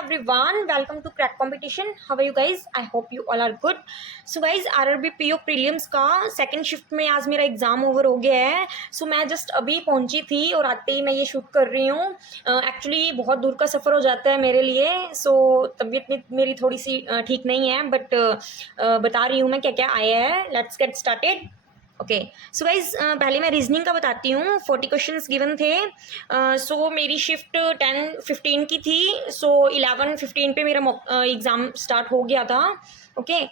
everyone, welcome to crack competition. How are you guys? I hope you all are good. So guys, RRB PO prelims का second shift में आज मेरा exam over हो गया है. सो मैं जस्ट अभी पहुंची थी और आते ही मैं ये शूट कर रही हूँ. एक्चुअली बहुत दूर का सफ़र हो जाता है मेरे लिए. सो तबीयत मेरी थोड़ी सी ठीक नहीं है, बट बता रही हूँ मैं क्या क्या आया है. Let's get started. Okay so guys पहले मैं रीजनिंग का बताती हूँ. 40 क्वेश्चंस गिवन थे. सो मेरी शिफ्ट 10:15 की थी. सो 11:15 पे मेरा एग्ज़ाम स्टार्ट हो गया था. ओके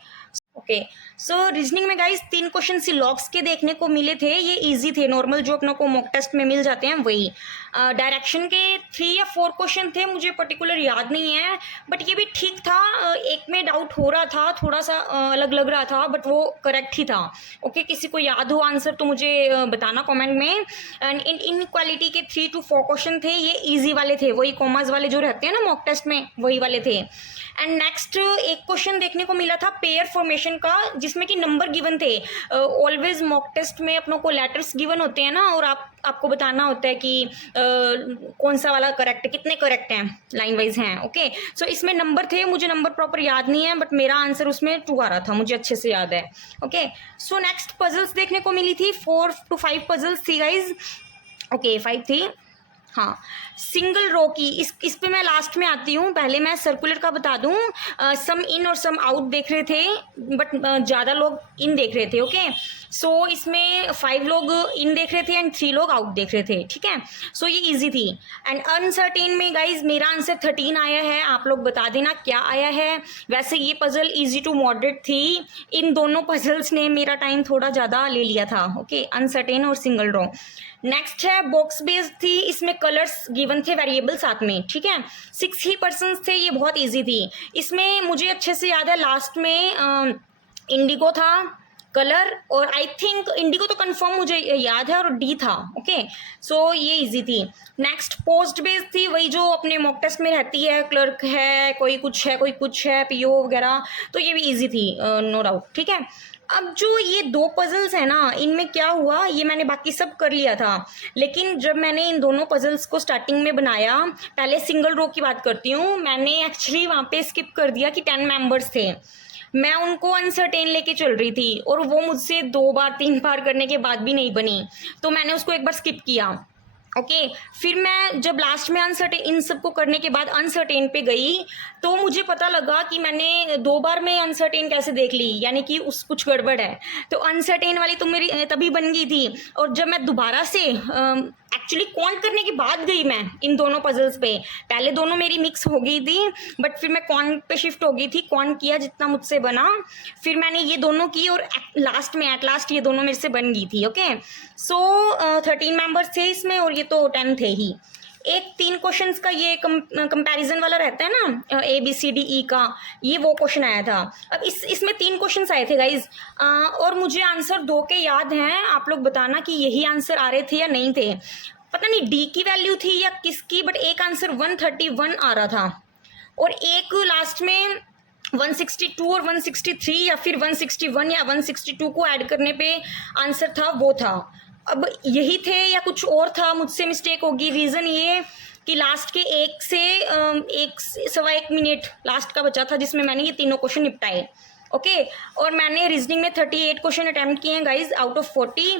सो रीजनिंग में गाइज 3 क्वेश्चन सी लॉग्स के देखने को मिले थे. ये इजी थे, नॉर्मल जो अपनों को मॉक टेस्ट में मिल जाते हैं वही. डायरेक्शन के 3 या 4 क्वेश्चन थे, मुझे पर्टिकुलर याद नहीं है, बट ये भी ठीक था. एक में डाउट हो रहा था, थोड़ा सा अलग लग रहा था, बट वो करेक्ट ही था. ओके किसी को याद हो आंसर तो मुझे बताना कमेंट में. एंड इन इक्वालिटी के 3 to 4 क्वेश्चन थे, ये ईजी वाले थे, वही कॉमर्स वाले जो रहते हैं ना मॉक टेस्ट में, वही वाले थे. एंड नेक्स्ट एक क्वेश्चन देखने को मिला था पेयर फॉर्मेशन का, जिसमें कि नंबर गिवन थे. ऑलवेज मॉक टेस्ट में अपनों को लेटर्स गिवन होते हैं ना, और आपको बताना होता है कि कौन सा वाला करेक्ट है, कितने करेक्ट हैं, लाइन वाइज हैं. ओके सो इसमें नंबर थे, मुझे नंबर प्रॉपर याद नहीं है, बट मेरा आंसर उसमें 2 आ रहा था, मुझे अच्छे से याद है. ओके सो नेक्स्ट पजल्स देखने को मिली थी. 4 to 5 पजल्स थी गाइज. ओके 5 थी. हाँ, सिंगल रो की इस पे मैं लास्ट में आती हूँ. पहले मैं सर्कुलर का बता दूँ. सम इन और सम आउट देख रहे थे, बट ज़्यादा लोग इन देख रहे थे. ओके सो इसमें 5 लोग इन देख रहे थे एंड 3 लोग आउट देख रहे थे. ठीक है, सो ये इजी थी. एंड अनसर्टेन में गाइज मेरा आंसर 13 आया है. आप लोग बता देना क्या आया है. वैसे ये पजल इजी टू मॉडरेट थी. इन दोनों पजल्स ने मेरा टाइम थोड़ा ज़्यादा ले लिया था. ओके अनसर्टेन और सिंगल रो. नेक्स्ट है बॉक्स बेस्ड थी. इसमें कलर्स गिवन थे, वेरिएबल साथ में. ठीक है 6 ही पर्सन्स थे, ये बहुत इजी थी. इसमें मुझे अच्छे से याद है लास्ट में इंडिगो था, कलर, और आई थिंक इंडिगो तो कंफर्म मुझे याद है, और डी था. ओके सो ये इजी थी. नेक्स्ट पोस्ट बेस्ड थी, वही जो अपने मॉक टेस्ट में रहती है, क्लर्क है, कोई कुछ है पीओ वगैरह, तो ये भी इजी थी नो डाउट. ठीक है, अब जो ये 2 पजल्स हैं ना, इनमें क्या हुआ, ये मैंने बाकी सब कर लिया था, लेकिन जब मैंने इन दोनों पजल्स को स्टार्टिंग में बनाया, पहले सिंगल रो की बात करती हूँ, मैंने एक्चुअली वहाँ पे स्किप कर दिया कि 10 मेंबर्स थे. मैं उनको अनसर्टेन लेके चल रही थी, और वो मुझसे 2 बार 3 बार करने के बाद भी नहीं बनी, तो मैंने उसको एक बार स्किप किया. ओके फिर मैं जब लास्ट में अनसर्टेन, इन सबको करने के बाद अनसर्टेन पे गई, तो मुझे पता लगा कि मैंने 2 बार में अनसर्टेन कैसे देख ली, यानी कि उस कुछ गड़बड़ है. तो अनसर्टेन वाली तो मेरी तभी बन गई थी. और जब मैं दोबारा से एक्चुअली काउंट करने के बाद गई मैं इन दोनों पजल्स पे, पहले दोनों मेरी मिक्स हो गई थी, बट फिर मैं काउंट पे शिफ्ट हो गई थी. काउंट किया जितना मुझसे बना, फिर मैंने ये दोनों की, और लास्ट में एट लास्ट ये दोनों मेरे से बन गई थी. ओके सो 13 मेंबर्स थे इसमें, और ये तो 10 थे ही. एक 3 क्वेश्चंस का ये कंपैरिजन वाला रहता है ना, ABCDE का, ये वो क्वेश्चन आया था. अब इसमें 3 क्वेश्चंस आए थे गाइज, और मुझे आंसर 2 के याद हैं. आप लोग बताना कि यही आंसर आ रहे थे या नहीं थे. पता नहीं डी की वैल्यू थी या किसकी, बट एक आंसर 131 आ रहा था, और एक लास्ट में 162 और 163, या फिर 161 या 162 को ऐड करने पे आंसर था, वो था. अब यही थे या कुछ और था, मुझसे मिस्टेक होगी. रीज़न ये कि लास्ट के 1 से 1.25 मिनट लास्ट का बचा था, जिसमें मैंने ये तीनों क्वेश्चन निपटाए. ओके और मैंने रीजनिंग में 38 क्वेश्चन अटैम्प्ट किए हैं गाइज आउट ऑफ 40.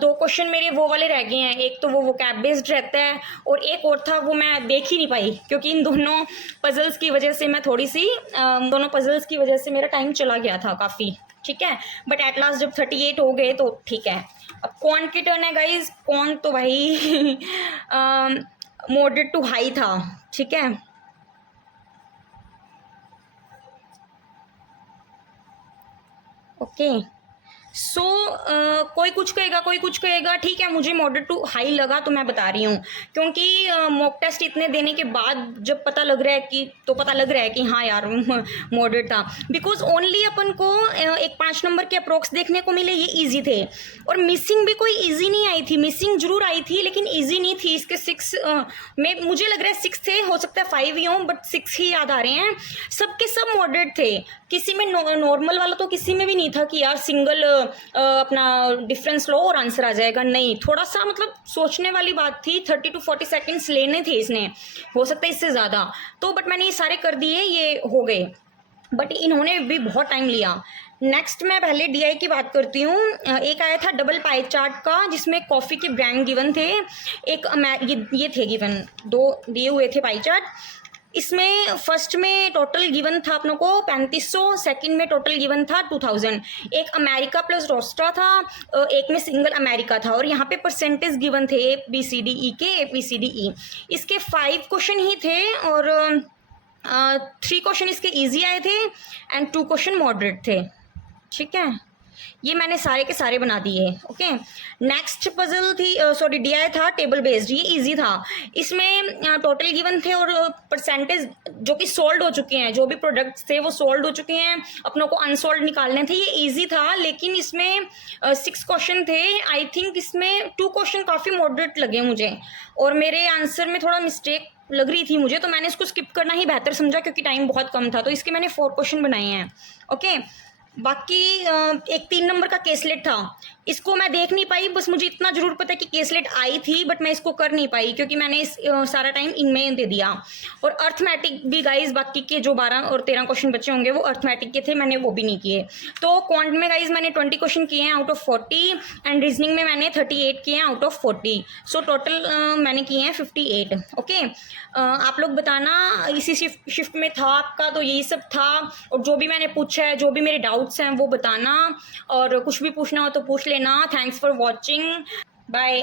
2 क्वेश्चन मेरे वो वाले रह गए हैं. एक तो वो वोकैब बेस्ड रहता है, और एक और था वो मैं देख ही नहीं पाई, क्योंकि इन दोनों पजल्स की वजह से मैं थोड़ी सी दोनों पजल्स की वजह से मेरा टाइम चला गया था काफ़ी. ठीक है, बट एट लास्ट जब 38 हो गए तो ठीक है. अब कौन की टर्न है गाइज. कौन तो भाई मॉडरेट टू हाई था. ठीक है, ओके सो कोई कुछ कहेगा. ठीक है, मुझे मॉडरेट टू हाई लगा तो मैं बता रही हूँ, क्योंकि मॉक टेस्ट इतने देने के बाद जब पता लग रहा है कि हाँ यार मॉडरेट था. बिकॉज ओनली अपन को एक 5 नंबर के अप्रोक्स देखने को मिले, ये इजी थे. और मिसिंग भी कोई इजी नहीं आई थी, मिसिंग जरूर आई थी लेकिन इजी नहीं थी. इसके 6 में मुझे लग रहा है 6 थे, हो सकता है 5 ही हों, बट 6 ही याद आ रहे हैं. सबके सब मॉडरेट थे, किसी में नॉर्मल वाला तो किसी में भी नहीं था कि यार सिंगल अपना डिफरेंस लो और आंसर आ जाएगा। नहीं, थोड़ा सा मतलब सोचने वाली बात थी। 30 to 40 सेकेंड्स लेने थे इसने, हो सकता है इससे ज़्यादा, तो बट मैंने ये सारे कर दिए, ये हो गए, बट इन्होंने भी बहुत टाइम लिया। नेक्स्ट मैं पहले डीआई की बात करती हूँ। एक आया था डबल पाई चार्ट का, जिसमें कॉफ़ी के ब्रांड गिवन थे, एक ये थे गिवन, 2 दिए हुए थे पाई चार्ट। इसमें फर्स्ट में टोटल गिवन था अपनों को 3500, सेकंड में टोटल गिवन था 2000। एक अमेरिका प्लस रोस्टा था, एक में सिंगल अमेरिका था, और यहाँ पे परसेंटेज गिवन थे ABCDE के, ABCDE। इसके 5 क्वेश्चन ही थे, और 3 क्वेश्चन इसके इजी आए थे एंड 2 क्वेश्चन मॉडरेट थे। ठीक है, ये मैंने सारे के सारे बना दिए। ओके, नेक्स्ट पजल थी, सॉरी डीआई था टेबल बेस्ड, ये इजी था। इसमें टोटल गिवन थे और परसेंटेज जो कि सोल्ड हो चुके हैं, जो भी प्रोडक्ट्स थे वो सोल्ड हो चुके हैं, अपनों को अनसोल्ड निकालने थे। ये इजी था, लेकिन इसमें 6 क्वेश्चन थे। आई थिंक इसमें 2 क्वेश्चन काफ़ी मॉडरेट लगे मुझे, और मेरे आंसर में थोड़ा मिस्टेक लग रही थी मुझे, तो मैंने इसको स्किप करना ही बेहतर समझा, क्योंकि टाइम बहुत कम था। तो इसके मैंने 4 क्वेश्चन बनाए हैं। ओके, बाकी एक 3 नंबर का केसलेट था, इसको मैं देख नहीं पाई, बस मुझे इतना जरूर पता है कि केसलेट आई थी, बट मैं इसको कर नहीं पाई क्योंकि मैंने इस सारा टाइम इनमें दे दिया। और अर्थमेटिक भी गाइज, बाकी के जो 12 और 13 क्वेश्चन बचे होंगे वो अर्थमेटिक के थे, मैंने वो भी नहीं किए। तो क्वांट में गाइज मैंने 20 क्वेश्चन किए हैं आउट ऑफ 40, एंड रीजनिंग में मैंने 38 किए हैं आउट ऑफ 40। सो टोटल मैंने किए हैं 58। ओके, आप लोग बताना इसी शिफ्ट में था आपका, तो यही सब था। और जो भी मैंने पूछा है, जो भी मेरे डाउट्स हैं वो बताना, और कुछ भी पूछना हो तो पूछ लेना। Thanks for watching, bye.